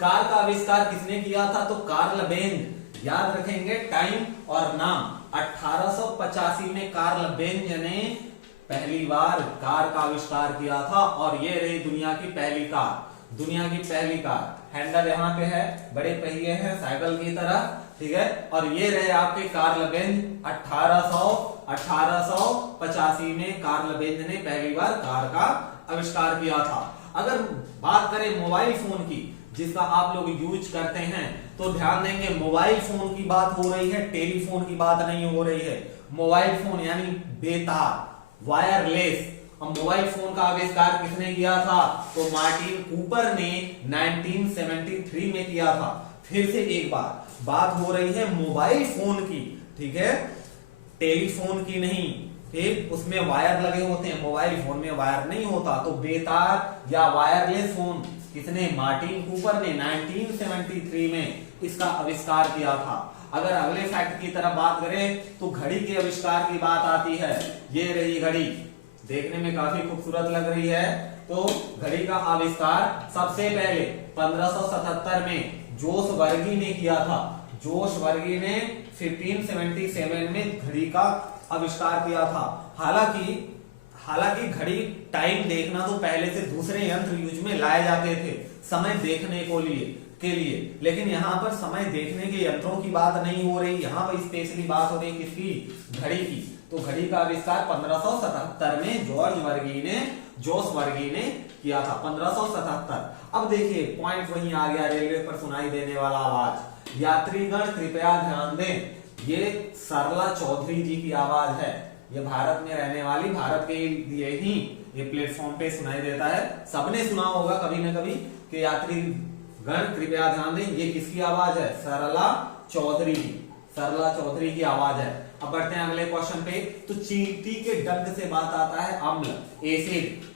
Car का आविष्कार किसने किया था, तो कार्ल बेंज। याद रखेंगे टाइम और नाम। 1885 में कार्ल बेंज ने पहली बार कार का आविष्कार किया था और ये रही दुनिया की पहली कार। दुनिया की पहली कार। हैंडल यहाँ पे है, बड़े पहिए हैं साइकिल की तरह, ठीक है। और ये रहे आपके कार्ल बेंज। 1885 में कार्ल बेंज ने पहली बार कार का आविष्कार किया था। अगर बात करें मोबाइल फोन की, जिसका आप लोग यूज करते हैं, तो ध्यान देंगे मोबाइल फोन की बात हो रही है, टेलीफोन की बात नहीं हो रही है। मोबाइल फोन यानी बेतार, वायरलेस। अब मोबाइल फोन का आविष्कार किसने किया था, तो मार्टिन कूपर ने 1973 में किया था। फिर से एक बात हो रही है मोबाइल फोन की, ठीक है, टेलीफोन की नहीं, ठीक। उसमें वायर लगे होते हैं, मोबाइल फोन में वायर नहीं होता। तो बेतार या वायरलेस फोन किसने, मार्टिन कूपर ने 1973 में इसका आविष्कार किया था। अगर अगले फैक्ट की तरफ बात करें तो घड़ी के आविष्कार की बात आती है। ये रही घड़ी, देखने में काफी खूबसूरत लग रही है। तो घड़ी का आविष्कार सबसे पहले 1577 में जोस वर्गी ने किया था। जोस वर्गी ने 1577 में घड़ी का आविष्कार किया था। हालांकि घड़ी टाइम देखना तो पहले से दूसरे यंत्र यूज में लाए जाते थे समय देखने के लिए, लेकिन यहाँ पर समय देखने के यंत्रों की बात नहीं हो रही, यहाँ पर स्पेशली बात हो रही किसकी, घड़ी की। तो घड़ी का आविष्कार 1577 में जोस वर्गी ने किया था, 1577। अब देखिए पॉइंट वहीं आ गया, रेलवे पर सुनाई देने वाला आवाज। यात्रीगण कृपया ध्यान दें, ये सरला चौधरी जी की आवाज है। ये भारत में रहने वाली, भारत के लिए ही ये प्लेटफॉर्म पे सुनाई देता है। सबने सुना होगा कभी ना कभी कि यात्रीगण कृपया ध्यान दें, ये किसकी आवाज है, सरला चौधरी की आवाज है। अब बढ़ते हैं अगले क्वेश्चन पे। तो चींटी के डंक से बात आता है अम्ल, एसिड।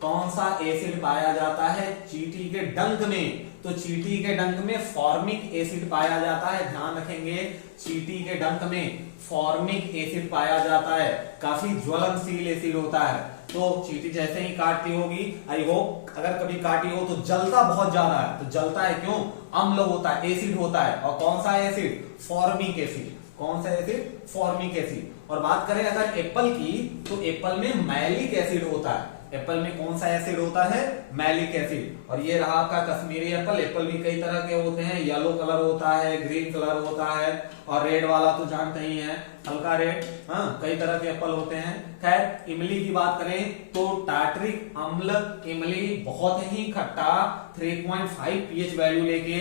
कौन सा एसिड पाया जाता है चींटी के डंक में, तो चींटी के डंक में फॉर्मिक एसिड पाया जाता है। ध्यान रखेंगे, चींटी के डंक में फॉर्मिक एसिड पाया जाता है, काफी ज्वलनशील एसिड होता है। तो चींटी जैसे ही काटती होगी, आई होप अगर कभी काटी हो, तो जलता बहुत ज्यादा है। तो जलता है क्यों, अम्ल होता है, एसिड होता है। और कौन सा एसिड, फॉर्मिक एसिड। कौन सा एसिड, फॉर्मिक एसिड। और बात करें अगर एप्पल की, तो एप्पल में मैलिक एसिड होता है। एप्पल में कौन सा एसिड होता है, मैलिक एसिड। और ये रहा आपका कश्मीरी एप्पल। एप्पल भी कई तरह के होते हैं, येलो कलर होता है, ग्रीन कलर होता है, और रेड वाला तो जानते ही हैं, हल्का रेड। हाँ, कई तरह के एप्पल होते हैं। खैर, इमली की बात करें तो टार्ट्रिक अम्ल, इमली बहुत ही खट्टा, 3.5 pH वैल्यू लेके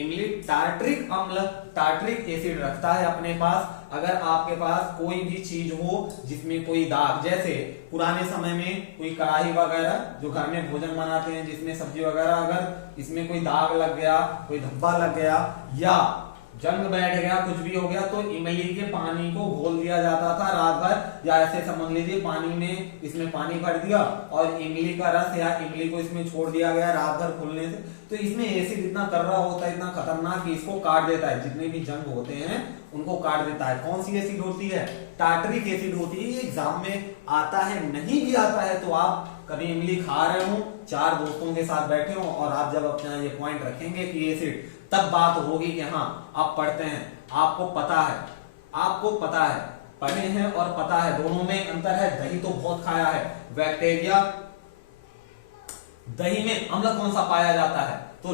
इमली टार्ट्रिक अम्ल, टार्ट्रिक एसिड रखता है अपने पास। अगर आपके पास कोई भी चीज हो जिसमें कोई दाग, जैसे पुराने समय में कोई कढ़ाई वगैरह जो घर में भोजन बनाते हैं, जिसमें सब्जी वगैरह, अगर इसमें कोई दाग लग गया, कोई धब्बा लग गया या जंग बैठ गया, कुछ भी हो गया, तो इमली के पानी को घोल दिया जाता था रात भर। या ऐसे समझ लीजिए पानी में, इसमें पानी भर दिया और इमली का रस या इमली को इसमें छोड़ दिया गया रात भर खुलने से, तो इसमें एसिड इतना कड़वा होता है, इतना खतरनाक, कि इसको काट देता है। जितने भी जंग होते हैं उनको काट देता है। कौन सी एसिड होती है, टार्ट्रिक एसिड होती है। ये एग्जाम में आता है, नहीं भी आता है तो आप कभी इमली खा रहे हो, 4 दोस्तों के साथ बैठे हो, और आप जब अपना ये पॉइंट रखेंगे कि एसिड, तब बात होगी कि हाँ आप पढ़ते हैं, आपको पता है, पढ़े हैं और पता है, दोनों में अंतर है। दही तो बहुत खाया है, बैक्टीरिया, दही में अम्ल कौन सा पाया जाता है, तो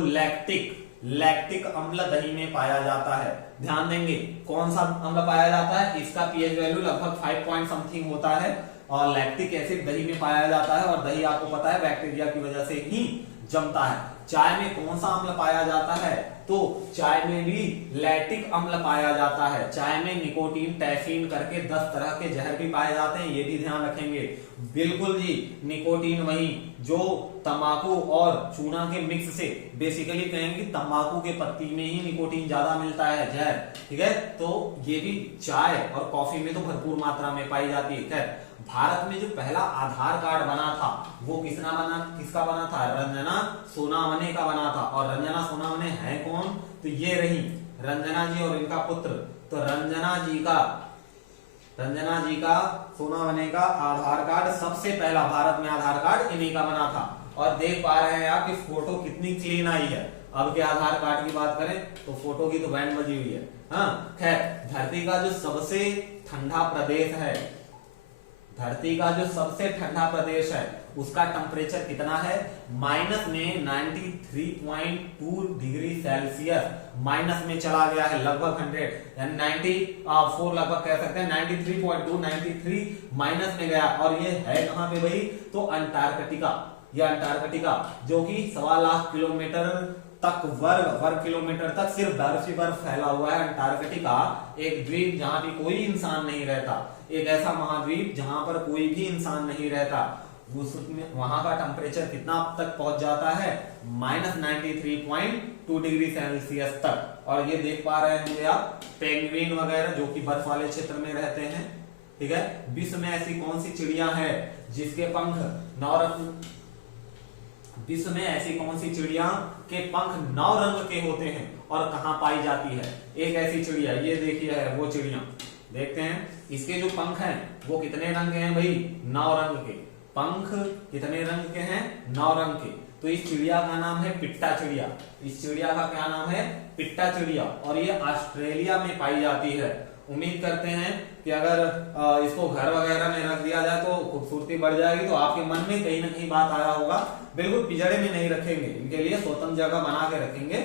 लैक्टिक अम्ल दही में पाया जाता है। ध्यान देंगे कौन सा अम्ल पाया जाता है, इसका पीएच वैल्यू लगभग 5 पॉइंट समथिंग होता है, और लैक्टिक एसिड दही में पाया जाता है। और दही आपको पता है बैक्टीरिया की वजह से ही जमता है। चाय में कौन सा अम्ल पाया जाता है, तो चाय में भी लैक्टिक अम्ल पाया जाता है। चाय में निकोटीन, टैफीन करके 10 तरह के जहर भी पाए जाते हैं, ये भी ध्यान रखेंगे। बिल्कुल जी, निकोटीन वही जो तंबाकू और चूना के मिक्स से, बेसिकली कहेंगे तंबाकू के पत्ती में ही निकोटीन ज्यादा मिलता है, जहर, ठीक है। तो ये भी चाय और कॉफी में तो भरपूर मात्रा में पाई जाती है। भारत में जो पहला आधार कार्ड बना था वो किसका बना था, रंजना सोनावने का बना था। और रंजना सोनावने है कौन, तो ये रही रंजना जी और इनका पुत्र। तो रंजना जी का सोनावने का आधार कार्ड, सबसे पहला भारत में आधार कार्ड इन्हीं का बना था। और देख पा रहे हैं आप कि फोटो कितनी क्लीन आई है, अब के आधार कार्ड की बात करें तो फोटो की तो बैंड बजी हुई है। हाँ खैर, धरती का जो सबसे ठंडा प्रदेश है, धरती का जो सबसे ठंडा प्रदेश है उसका टेम्परेचर कितना है, माइनस में 93.2 डिग्री सेल्सियस माइनस में चला गया है, लगभग 100 यानी 94 लगभग कह सकते हैं, 93.2 93 माइनस में गया। और ये है कहां पे भाई, तो अंटार्कटिका। ये अंटार्कटिका जो कि 1.25 लाख किलोमीटर तक वर्ग किलोमीटर तक सिर्फ बर्फ ही बर्फ फैला हुआ है। अंटार्कटिका एक द्वीप जहां पे कोई इंसान नहीं रहता, एक ऐसा महाद्वीप जहां पर कोई भी इंसान नहीं रहता। उसमें वहां का टेम्परेचर कितना तक पहुंच जाता है, माइनस 93.2 डिग्री सेल्सियस तक। और ये देख पा रहे होंगे आप पेंगुइन वगैरह जो कि बर्फ वाले क्षेत्र में रहते हैं। ठीक है, विश्व में ऐसी कौन सी चिड़िया है जिसके पंख विश्व में ऐसी कौन सी चिड़िया के पंख 9 रंग के होते हैं और कहां पाई जाती है। एक ऐसी चिड़िया, ये देखिए है वो चिड़िया, देखते हैं इसके जो पंख हैं वो कितने रंग के हैं भाई, 9 रंग के। पंख कितने रंग के हैं, 9 रंग के। तो इस चिड़िया का नाम है पिट्टा चिड़िया। इस चिड़िया का क्या नाम है, पिट्टा चिड़िया, और ये ऑस्ट्रेलिया में पाई जाती है। उम्मीद करते हैं कि अगर इसको घर वगैरह में रख दिया जाए तो खूबसूरती बढ़ जाएगी। तो आपके मन में कहीं ना कहीं बात आया होगा, बिल्कुल पिंजड़े में नहीं रखेंगे, इनके लिए स्वतंत्र जगह बना के रखेंगे।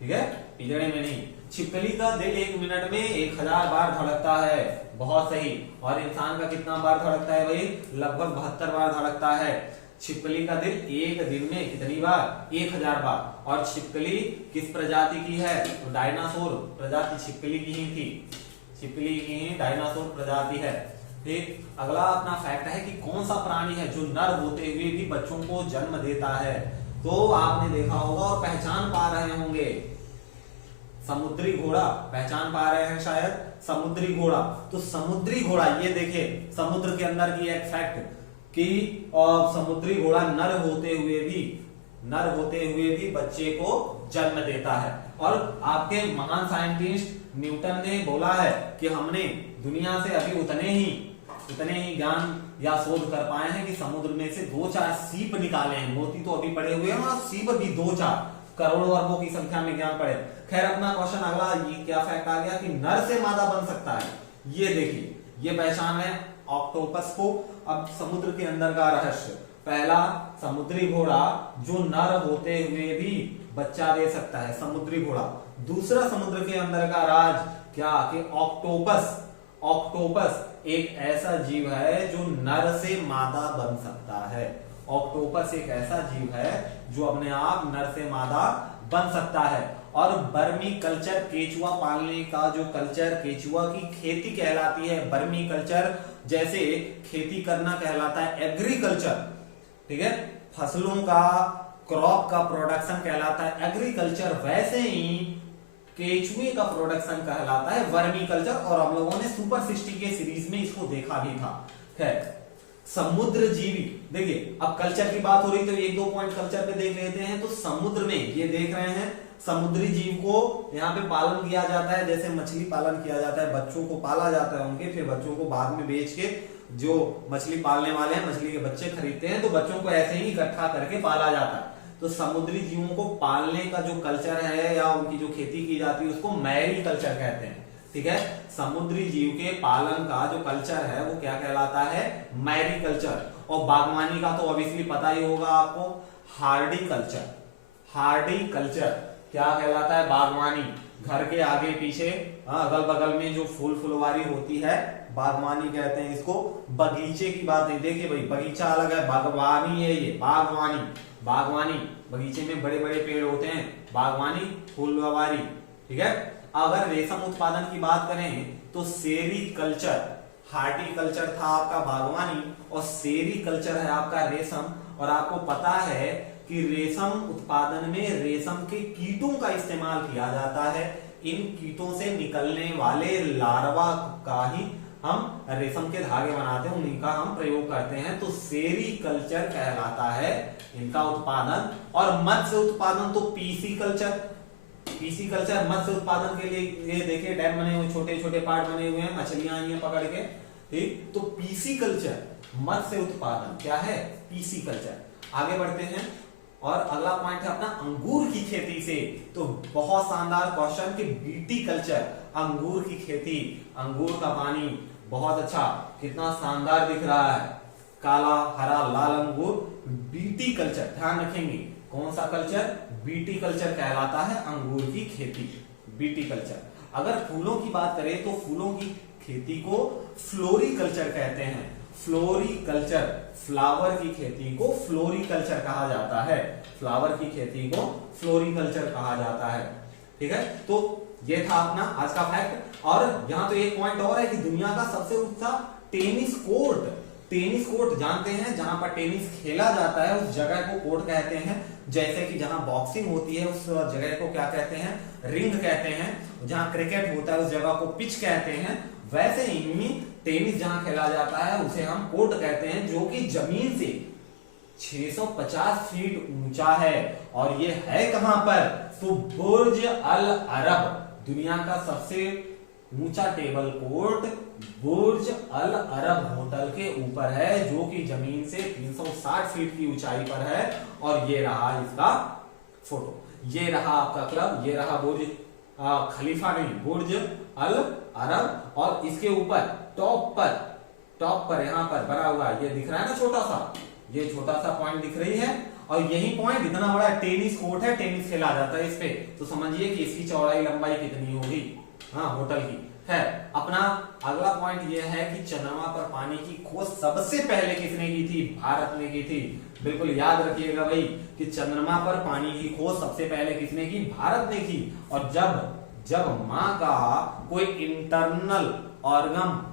ठीक है, पिंजड़े में नहीं। छिपकली का दिल 1 मिनट में 1000 बार धड़कता है, बहुत सही। और इंसान का कितना बार धड़कता है भाई, लगभग 72 बार धड़कता है। छिपकली का दिल एक दिन में कितनी बार, 1000 बार। और छिपकली किस प्रजाति की है, तो डायनासोर प्रजाति छिपकली की ही थी, छिपकली की ही डायनासोर प्रजाति है। ठीक, अगला अपना फैक्ट है कि कौन सा प्राणी है जो नर होते हुए भी बच्चों को जन्म देता है। तो आपने देखा होगा और पहचान पा रहे होंगे, समुद्री घोड़ा पहचान पा रहे हैं शायद, समुद्री घोड़ा। तो समुद्री घोड़ा, ये देखिए समुद्र के अंदर की एक फैक्ट कि समुद्री घोड़ा नर होते हुए भी बच्चे को जन्म देता है। और आपके महान साइंटिस्ट न्यूटन ने बोला है कि हमने दुनिया से अभी उतने ही ज्ञान या शोध कर पाए हैं कि समुद्र में से 2-4 सीप निकाले हैं। मोती तो अभी पड़े हुए हैं और सीप भी 2-4 करोड़ों अरबों की संख्या में ज्ञान पड़े। खैर, अपना क्वेश्चन अगला, ये क्या फैक्ट आ गया कि नर से मादा बन सकता है। ये देखिए, ये पहचान है ऑक्टोपस को। अब समुद्र के अंदर का रहस्य, पहला समुद्री घोड़ा जो नर होते हुए भी बच्चा दे सकता है, समुद्री घोड़ा। दूसरा समुद्र के अंदर का राज क्या कि ऑक्टोपस एक ऐसा जीव है जो नर से मादा बन सकता है। ऑक्टोपस एक ऐसा जीव है जो अपने आप नर से मादा बन सकता है। और बर्मी कल्चर, केचुआ पालने का जो कल्चर, केचुआ की खेती कहलाती है बर्मी कल्चर। जैसे खेती करना कहलाता है एग्रीकल्चर, ठीक है, फसलों का, क्रॉप का प्रोडक्शन कहलाता है एग्रीकल्चर, वैसे ही केचुए का प्रोडक्शन कहलाता है वर्मी कल्चर। और हम लोगों ने सुपर 60 के सीरीज में इसको देखा भी था। खैर, समुद्र जीवी, देखिए अब कल्चर की बात हो रही तो 1-2 पॉइंट कल्चर पे देख लेते हैं। तो समुद्र में ये देख रहे हैं समुद्री जीव को यहाँ पे पालन किया जाता है, जैसे मछली पालन किया जाता है, बच्चों को पाला जाता है उनके, फिर बच्चों को बाद में बेच के जो मछली पालने वाले हैं मछली के बच्चे खरीदते हैं, तो बच्चों को ऐसे ही इकट्ठा करके पाला जाता है। तो समुद्री जीवों को पालने का जो कल्चर है या उनकी जो खेती की जाती है उसको मैरी कल्चर कहते हैं। ठीक है, समुद्री जीव के पालन का जो कल्चर है वो क्या कहलाता है, मैरी कल्चर। और बागवानी का तो ऑब्वियसली पता ही होगा आपको, हार्डी कल्चर। हार्डी कल्चर क्या कहलाता है, बागवानी। घर के आगे पीछे अगल बगल में जो फुलवारी होती है बागवानी कहते हैं इसको। बगीचे की बात नहीं, देखिए भाई बगीचा अलग है, बागवानी है ये, बागवानी बगीचे में बड़े बड़े पेड़ होते हैं, बागवानी फुलवारी। ठीक है, अगर रेशम उत्पादन की बात करें तो सेरीकल्चर, हार्टिकल्चर था आपका बागवानी और सेरीकल्चर है आपका रेशम। और आपको पता है कि रेशम उत्पादन में रेशम के कीटों का इस्तेमाल किया जाता है। इन कीटों से निकलने वाले लार्वा का ही हम रेशम के धागे बनाते हैं, उन्हीं का हम प्रयोग करते हैं। तो सेरीकल्चर कहलाता है इनका उत्पादन। और मत्स्य उत्पादन तो पीसी कल्चर मत्स्य उत्पादन के लिए, ये देखिए डैम बने हुए, छोटे छोटे पार्ट बने हुए हैं, मछलियां आई हैं पकड़ के। ठीक, तो पीसी कल्चर मत्स्य उत्पादन क्या है, पीसी कल्चर। आगे बढ़ते हैं, और अगला पॉइंट है अपना अंगूर की खेती से। तो बहुत शानदार क्वेश्चन कि बीटी कल्चर, अंगूर की खेती, अंगूर का पानी बहुत अच्छा, कितना शानदार दिख रहा है, काला हरा लाल अंगूर, बीटी कल्चर। ध्यान रखेंगे कौन सा कल्चर, बीटी कल्चर कहलाता है अंगूर की खेती, बीटी कल्चर। अगर फूलों की बात करें तो फूलों की खेती को फ्लोरीकल्चर कहते हैं, फ्लोरीकल्चर, फ्लावर की खेती को फ्लोरीकल्चर कहा जाता है, फ्लावर की खेती को फ्लोरीकल्चर कहा जाता है। ठीक है, तो ये था अपना आज का फैक्ट। और यहाँ तो एक पॉइंट और है कि दुनिया का सबसे ऊंचा टेनिस कोर्ट, टेनिस कोर्ट जानते हैं जहां पर टेनिस खेला जाता है उस जगह को कोर्ट कहते हैं। जैसे कि जहां बॉक्सिंग होती है उस जगह को क्या कहते हैं, रिंग कहते हैं। जहां क्रिकेट होता है उस जगह को पिच कहते हैं। वैसे ही टेनिस जहां खेला जाता है उसे हम कोर्ट कहते हैं, जो कि जमीन से 650 फीट ऊंचा है। और ये है कहां पर, तो बुर्ज अल अरब, दुनिया का सबसे ऊंचा टेबल कोर्ट बुर्ज अल अरब होटल के ऊपर है, जो कि जमीन से 360 फीट की ऊंचाई पर है। और ये रहा इसका फोटो, ये रहा आपका क्लब, ये रहा बुर्ज खलीफा नहीं, बुर्ज अल अरब। और इसके ऊपर टॉप पर यहाँ पर बना हुआ ये दिख रहा है ना छोटा सा, ये छोटा सा पॉइंट दिख रही है। और यही पॉइंट इतना बड़ा टेनिस कोर्ट है, टेनिस खेला जाता है इस पे। तो समझिए कि इसकी चौड़ाई लंबाई कितनी होगी, हाँ होटल की है। अपना अगला पॉइंट ये है कि चंद्रमा पर पानी की खोज सबसे पहले किसने की थी, भारत ने की थी। बिल्कुल याद रखिएगा भाई कि चंद्रमा पर पानी की खोज सबसे पहले किसने की, भारत ने की। और जब माँ का कोई इंटरनल ऑर्गन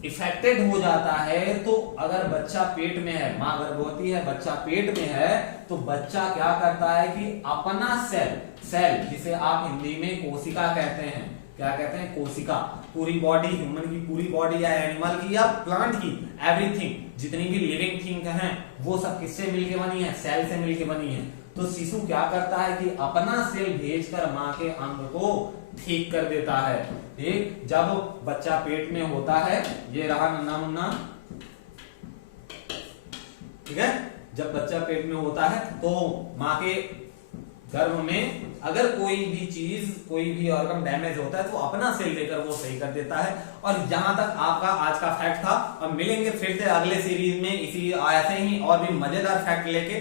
इफेक्टेड हो जाता है, तो अगर बच्चा पेट में है, माँ गर्भवती है, बच्चा पेट में है, तो बच्चा क्या करता है कि अपना सेल जिसे आप हिंदी में कोशिका कहते हैं, क्या कहते हैं, कोशिका। पूरी बॉडी, ह्यूमन की पूरी बॉडी या एनिमल की या प्लांट की, एवरीथिंग जितनी भी लिविंग थिंग हैं वो सब किससे मिलके बनी है, सेल से मिलके बनी है। तो शिशु क्या करता है कि अपना सेल भेजकर माँ के अंग को ठीक कर देता है। ठीक, जब बच्चा पेट में होता है, ये रहा नन्ना मुन्ना, ठीक है, जब बच्चा पेट में होता है तो माँ के गर्भ में अगर कोई भी चीज, कोई भी ऑर्गन डैमेज होता है तो अपना सेल लेकर वो सही कर देता है। और यहां तक आपका आज का फैक्ट था। अब मिलेंगे फिर से अगले सीरीज में इसी ऐसे ही और भी मजेदार फैक्ट लेके।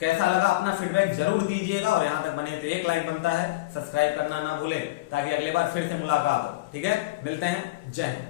कैसा लगा अपना फीडबैक जरूर दीजिएगा। और यहाँ तक बने तो एक लाइक बनता है, सब्सक्राइब करना ना भूलें ताकि अगली बार फिर से मुलाकात हो। ठीक है, मिलते हैं, जय हिंद।